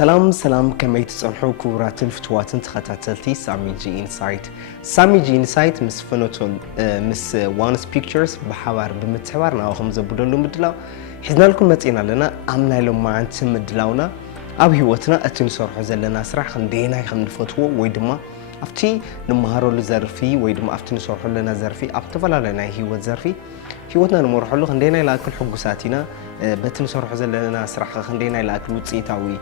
سلام كما يتصنحوا كورات الفتوات تخطاتلتي سامي جي إنسايت سامي جي إنسايت مس فنوتون مس وانس بيكتشرز بحوار بمتحوار ناوهم زبودلو مدلاو حزنا لكم متينا لنا عمنا لهم مع انت مدلاونا أب هيوتنا أتنصرحو زلنا سرح خندينا خنفتوو ويدما أفتي نمهارو لزرفي ويدما أفتي نصرحو لنا زرفي أبتفلا لنا هيوت زرفي هيوتنا نمرحو له خندينا لاكل حقوساتنا بتنصرحو زلنا سرح خندينا لاكل وصيتاوي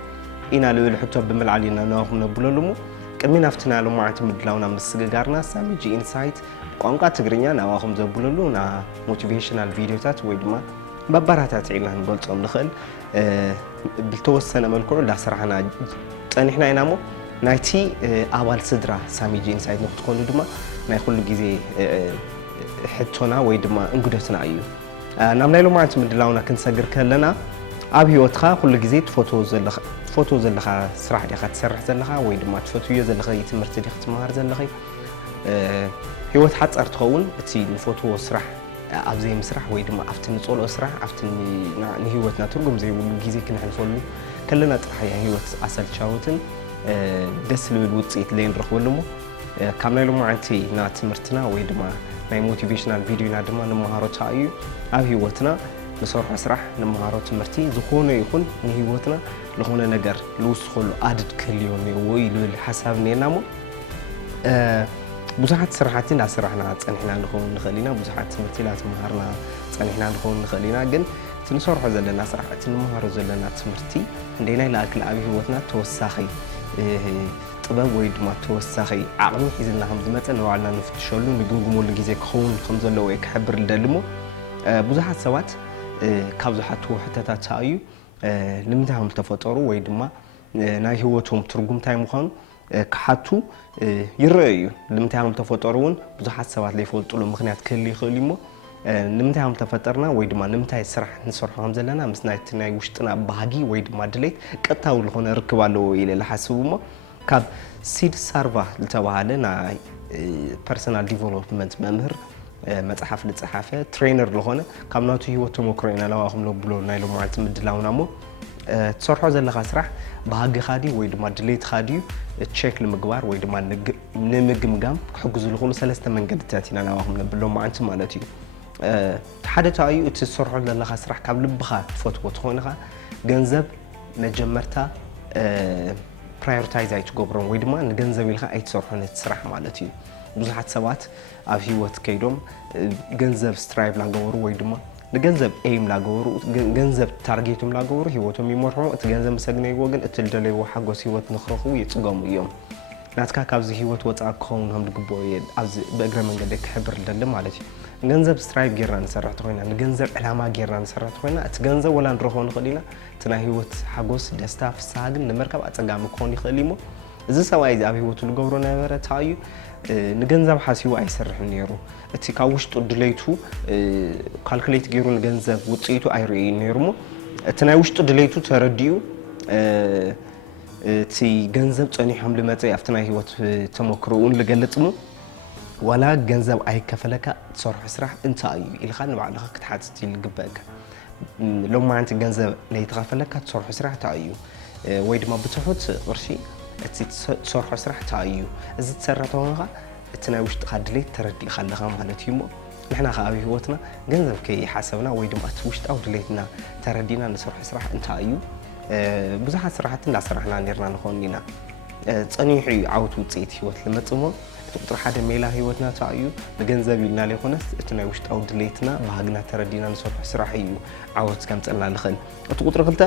إنا لو الحتى بملعلينا ناهم نبلولمو كمين أفتنا له معت مدلاونا مسجارنا سامي جي إنسايت قانقا تقرينا ناهم زبلولو نا موتيفيشنال فيديوهات ويدما ببرهاتات عينا نقول صوم نخل بالتوسنا ملكو لا صراحنا تانيحنا ينامو نايتي أول صدرة سامي جي إنسايت نختكونو دما ناي كل جزء حتونا ويدما انقدتنا أيو نعمل له معت مدلاونا كنسجر كلنا أبي وتخا كل جزء فوتو زلخا سرح دي خات سرح زلخا وي دما تفوتو زلخا يتمرت دي ختمار زلخا هيوت حص ارتخون اتي الفوتو سرح ابزي مسرح وي دما افتن صولو سرح افتن نهيوتنا ترغم زي غيزي كنحلفولو كلنا طحيا هيوت اصل تشاوتن دس للوصيت لين رخولمو كامنا لو معنتي نا تمرتنا وي دما ناي موتيفيشنال فيديو نا دما نمهارو تايو اب هيوتنا نصرح سرح نمهارو تمرتي زخونه يكون نهيوتنا لهونه نجار لوس خلو عدد كليون ويلو الحساب نينامو بزحات سرحاتنا سرحنا صنحنا نكون نخلينا بزحات تمرتيلات مهارنا صنحنا نكون نخلينا جن تنصرح زلنا سرحات نمهارو زلنا تمرتي عندنا لاكل ابي هوتنا توساخي طباب ويد ما توساخي عقلي حيزنا هم زمتن وعلنا نفتشلو نغوغمو لغيزه كون خمزلو يكحبر لدلمو بزحات سوات كابزحات وحتتا تايو لمتهم تفطروا ويدما ناي هوتهم ترغم تايم خان كحاتو يرأيو لمتهم تفطرون بزحات سوات لي يفلطلو مخنيات كلي خليمو لمتهم تفطرنا ويدما لمتاي سرح نسرحهم زلنا مسنايت ناي وشطنا باغي ويدما دليت قطاو لهونه ركبالو يله لحسبوما كاب سيد سارفا لتبعاله ناي بيرسونال ديفلوبمنت ممهر مصحف لصحافه ترينر لهونه كامناتو هيوت تمكرينا لواهم لو بلو نايلو معت مدلاونامو تسرحو زلخا سرح باغ خادي وي دما دليت خادي تشيك لمغبار وي دما نمغمغام كحجز لهونه ثلاثه منገድታቲና لواهم بلو معت مالتي حدا تايو تسرحو زلخا سرح كاب لبخا تفوتو تخونخا ገንዘብ መጀመርታ ፕራዮሪታይዝ አይትጎብሮን ወይ ድማ ንገንዘብ ኢልካ አይትሰርሖን ትስራሕ ማለት እዩ ብዙሓት ሰባት ኣብ ህይወት ከይዶም ገንዘብ ስትራይቭ ላገበሩ ወይ ድማ ንገንዘብ ኤም ላገበሩ ገንዘብ ታርጌቶም ላገበሩ ህይወቶም ይመርሑ እቲ ገንዘብ መሰግነይዎ ግን እቲ ልደለይዎ ሓጎስ ህይወት ንኽረኹ ይጽገሙ እዮም ናትካ ካብዚ ህይወት ወፃእ ክኸውን ከም ዝግብኦ ኣብዚ በእግረ መንገዲ ክሕብር ልደሊ ማለት እዩ ገንዘብ ስትራይቭ ጌርና ንሰርሕ ተኾይና ንገንዘብ ዕላማ ጌርና ንሰርሕ ተኾይና እቲ ገንዘብ ወላ ንረኽቦ ንኽእል ኢና እቲ ናይ ህይወት ሓጎስ ደስታ ፍስሓ ግን ንምርካብ ኣፀጋሚ ክኾን ይኽእል እሞ እዚ ሰብኣይ እዚ ኣብ ህይወቱ ዝገብሮ ነበረ ታዩ ንገንዘብ ሓሲቡ ኣይሰርሕን ነይሩ እቲ ካብ ውሽጡ ድሌቱ ካልኩሌት ገይሩ ንገንዘብ ውፅኢቱ ኣይርእይን ነይሩ ሞ እቲ ናይ ውሽጡ ድሌቱ ተረዲኡ እቲ ገንዘብ ፀኒሖም ልመፀ ኣብቲ ናይ ህይወት ተመክሮኡን ልገልፅ ሞ ወላ ገንዘብ ኣይከፈለካ ትሰርሖ ስራሕ እንታይ እዩ ኢልካ ንባዕልኻ ክትሓትት ይግበአካ ሎማ ማዓንቲ ገንዘብ ለይተኸፈለካ ትሰርሖ ስራሕ እንታይ እዩ ወይ ድማ ብትሑት ቅርሺ እቲ ትሰርሖ ስራሕ እንታይ እዩ እዚ ትሰርሕተውንኻ እቲ ናይ ውሽጥኻ ድሌት ተረዲእኻ ኣለኻ ማለት እዩ ሞ ንሕና ኸ ኣብ ህይወትና ገንዘብ ከይሓሰብና ወይ ድማ እቲ ውሽጣዊ ድሌትና ተረዲእና ንሰርሖ ስራሕ እንታይ እዩ ብዙሓት ስራሕቲ እንዳሰራሕና ነርና ንኾን ኢና ፀኒሑ እዩ ዓውት ውፅኢት ህይወት ልመፅእ ሞ ቁጥር ሓደ ሜላ ህይወትና ታዩ ንገንዘብ ኢልና ለይኮነስ እቲ ናይ ውሽጣዊ ድሌትና ባህግና ተረዲና ንሰርሖ ስራሕ እዩ ዓወት ከምፀልና ንኽእል እቲ ቁጥር ክልተ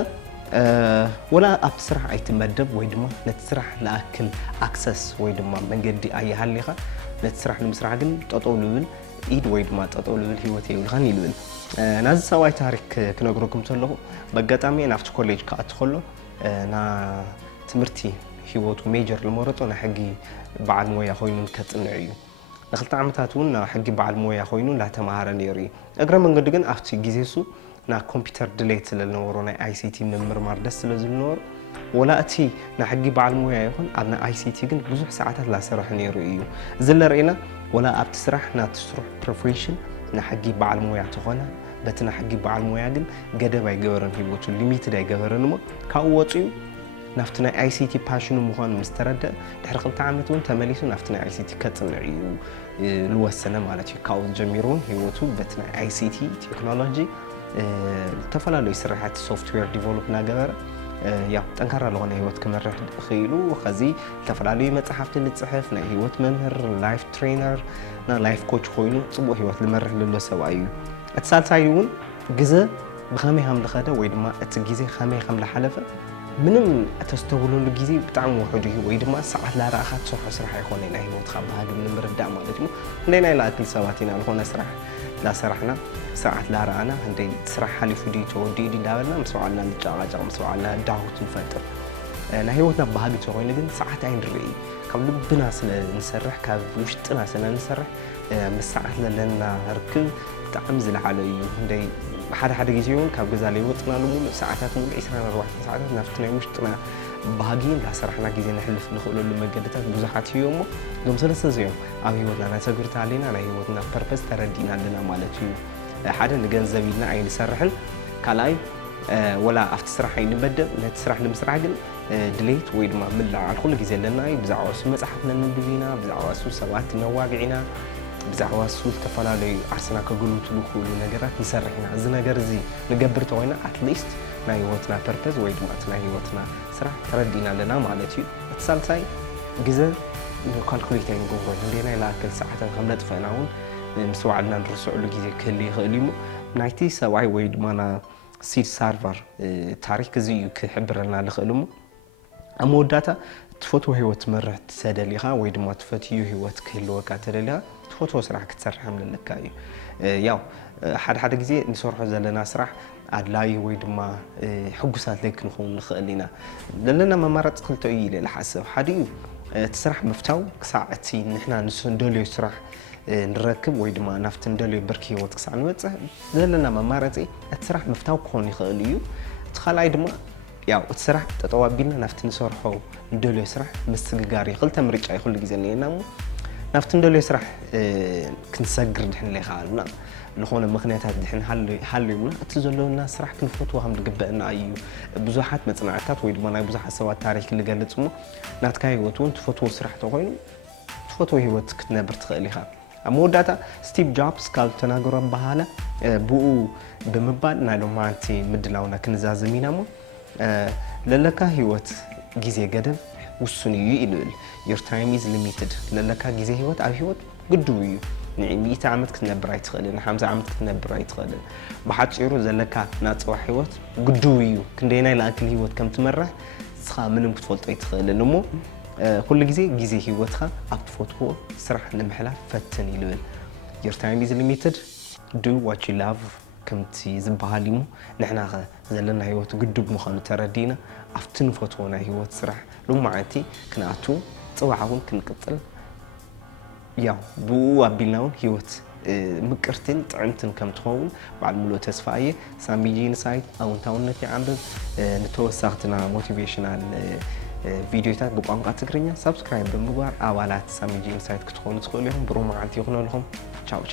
ወላ ኣብ ስራሕ ኣይትመደብ ወይ ድማ ነቲ ስራሕ ለኣክል ኣክሰስ ወይ ድማ መንገዲ ኣይሃሊኻ ነቲ ስራሕ ንምስራሕ ግን ጠጠው ልብል ኢድ ወይ ድማ ጠጠው ልብል ህይወት የብልኻን ይልብል ናዚ ሰብኣይ ታሪክ ክነግረኩም ከለኹ በአጋጣሚ ናብቲ ኮሌጅ ከኣቱ ከሎ ና ትምህርቲ ህይወቱ ሜጀር ልመረጦ ና ሕጊ በዓል ሞያ ኮይኑ ከጽንዕ እዩ ንኽልተ ዓመታት እውን ና ሕጊ በዓል ሞያ ኮይኑ እንዳተማሃረ ነይሩ እዩ እግረ መንገዲ ግን ኣብቲ ግዜሱ ና ኮምፒውተር ድሌት ስለዝነበሮ ናይ ኣይሲቲ ምምርማር ደስ ስለዝነበሮ ወላ እቲ ና ሕጊ በዓል ሞያ ይኹን ኣብ ናይ ኣይሲቲ ግን ብዙሕ ሰዓታት ላሰርሕ ነይሩ እዩ እዚ ለርእና ወላ ኣብቲ ስራሕ ናቲ ስራሕ ፕሮፌሽን ና ሕጊ በዓል ሞያ ተኾነ በቲ ና ሕጊ በዓል ሞያ ግን ገደብ ኣይገበረን ህይወቱ ሊሚትድ ኣይገበረን እሞ ካብኡ ወፂኡ ናፍትና ICT ፓሽኑ ምዃኑ ምስ ተረድአ ድሕሪ 2 ዓመት እውን ተመሊሱ ናፍትና ICT ከጽንዕ እዩ ልወሰነ ማለት እዩ ካብኡ ጀሚሩ ህይወቱ በቲ ናይ ICT ቴክኖሎጂ ተፈላለዩ ስራሕቲ ሶፍትዌር ዲቨሎፕ እናገበረ ያው ጠንካራ ለሆነ ህይወት ክመርሕ ክኢሉ ከዚ ተፈላለዩ መጽሓፍቲ ልጽሕፍ ናይ ህይወት መምህር ላይፍ ትሬነር እና ላይፍ ኮች ኮይኑ ጽቡቕ ህይወት ልመርሕ ልሎ ሰብኣይ እዩ እቲ ሳልሳይ እውን ግዜ ብኸመይ ከም ዝኸደ ወይ ድማ እቲ ግዜ ከመይ ከም ዝሓለፈ ምንም ተስተውለሉ ግዜ ብጣዕሚ ውሑድ እዩ ወይ ድማ ሰዓት ላረኣኻ ትሰርሖ ስራሕ ኣይኮነ ናይ ህይወትካ ባህሊ ንምርዳእ ማለት እዩ እንደና ኢላክል ሰባት ኢና ዝኾነ ስራሕ ላሰራሕና ሰዓት ላረኣና እንደይ ስራሕ ሓሊፉ ዲ ተወዲኡ ዲ እንዳበልና ምስ በዓልና ንጫቃጫቅ ምስ በዓልና ዳውት ንፈጥር ናይ ህይወትና ባህሊ ተኮይኑ ግን ሰዓት ኣይንርኢ ካብ ልብና ስለ ንሰርሕ ካብ ውሽጥና ስለ ንሰርሕ ምስ ሰዓት ዘለና ርክብ ብጣዕሚ ዝለዓለ እዩ እንደይ ሓደ ግዜ እውን ካብ ገዛ ላይ ወጥና ሙሉእ ሰዓታት ሙሉእ 24 ሰዓታት ናፍቲ ናይ ውሽጥና ባህጊ ላሰራሕና ግዜ ንሕልፍ ንኽእለሉ መገድታት ብዙሓት እዩ እሞ ዞም ሰለስተ እዚኦም ኣብ ህይወትና ነተግብርታ ኣለና ናይ ህይወትና ፐርፐስ ተረዲእና ኣለና ማለት እዩ ሓደ ንገንዘብ ኢልና ኣይንሰርሕን ካልኣይ ወላ ኣብቲ ስራሕ ኣይንበድእ ነቲ ስራሕ ንምስራሕ ግን ድሌት ወይ ድማ ምልዓል ኩሉ ግዜ ኣለና እዩ ብዛዕባ እሱ መፅሓፍ ነንብብ ኢና ብዛዕባ እሱ ሰባት ነዋግዒና ብዛዕባ እሱ ዝተፈላለዩ ዓርስና ከግልቱ ዝኽእሉ ነገራት ንሰርሕ ኢና እዚ ነገር እዚ ንገብር ተኮይና ኣትሊስት ናይ ህይወትና ፐርፐዝ ወይ ድማ እቲ ናይ ህይወትና ስራሕ ተረዲእና ኣለና ማለት እዩ እቲ ሳልሳይ ግዜ ካልኩሌት ኣይንገብሮ እንደና ኢላክል ሰዓታት ከም ነጥፈና እውን ምስ ባዕልና ንርስዕሉ ግዜ ክህሊ ይኽእል እዩ ናይቲ ሰብኣይ ወይ ድማ ሲድ ሳርቨር ታሪክ እዚ እዩ ክሕብረልና ዝኽእል እሞ ኣብ መወዳእታ ትፈትዎ ህይወት ትመርሕ ተደሊኻ ወይ ድማ ትፈትዩ ህይወት ክህልወካ ተደሊኻ ትፈትዎ ስራሕ ክትሰርሕ ኣለካ እዩ ያው ሓደ ግዜ ንሰርሖ ዘለና ስራሕ ኣድላይ ወይ ድማ ሕጉሳት ላይ ክንኸውን ንኽእል ኢና ዘለና መማረፂ ክልተ እዩ ኢለ ዝሓስብ ሓደ እዩ እቲ ስራሕ ምፍታው ክሳዕ እቲ ንሕና ንደልዮ ስራሕ ንረክብ ወይ ድማ ናፍቲ ንደልዮ ብርኪ ህይወት ክሳዕ ንበፅሕ ዘለና መማረፂ እቲ ስራሕ ምፍታው ክኾን ይኽእል እዩ እቲ ካልኣይ ድማ ያው እቲ ስራሕ ጠጠው ኣቢልና ናፍቲ ንሰርሖ ንደልዮ ስራሕ ምስግጋር ክልተ ምርጫ ይኹሉ ግዜ እኒአና እሞ ናፍቲ ንደልዮ ስራሕ ክንሰግር ድሕን ዘይከኣልና ዝኾነ ምክንያታት ድሕን ሃልዩና እቲ ዘለውና ስራሕ ክንፈትዎ ከም ዝግበአና እዩ ብዙሓት መፅናዕትታት ወይ ድማ ናይ ብዙሓት ሰባት ታሪክ ዝገልፅ እሞ ናትካ ህይወት እውን ትፈትዎ ስራሕ ተኮይኑ ትፈትዎ ህይወት ክትነብር ትኽእል ኢኻ ኣብ መወዳእታ ስቲቭ ጆብስ ካብ ተናገሮ ኣባሃለ ብኡ ብምባል ናይ ሎማንቲ ምድላውና ክንዛዝም ኢና እሞ ለለካ ህይወት ግዜ ገደብ ውሱን እዩ ይብል your time is limited ለለካ ግዜ ህይወት ኣብ ህይወት ግድቡ እዩ ን100 ዓመት ክትነብር ኣይትኽእልን 50 ዓመት ክትነብር ኣይትኽእልን ብሓፂሩ ዘለካ ናፅዋ ህይወት ግድቡ እዩ ክንደይናይ ላእክል ህይወት ከም ትመርሕ ንስኻ ምንም ክትፈልጦ ኣይትኽእልን እሞ ኩሉ ግዜ ህይወትካ ኣብ ትፈትዎ ስራሕ ንምሕላፍ ፈትን ይብል your time is limited do what you love ከምቲ ዝበሃል እሞ ንሕና ዘለና ህይወት ግድብ ምዃኑ ተረዲና ኣብቲ ንፈትዎ ናይ ህይወት ስራሕ ሎማዓንቲ ክንኣቱ ፅዋዕ እውን ክንቅፅል ያው ብኡ ኣቢልና እውን ህይወት ምቅርትን ጥዕምትን ከም ትኸውን በዓል ሙሉእ ተስፋ እየ ሳሚ ጂ ኢንሳይት ኣውንታውነት ይዓንብብ ንተወሳኽትና ሞቲቬሽናል ቪዲዮታት ብቋንቋ ትግርኛ ሰብስክራይብ ብምግባር ኣባላት ሳሚ ጂ ኢንሳይት ክትኾኑ ትኽእሉ ኢኹም ብሩህ መዓልቲ ይኹነልኩም ቻው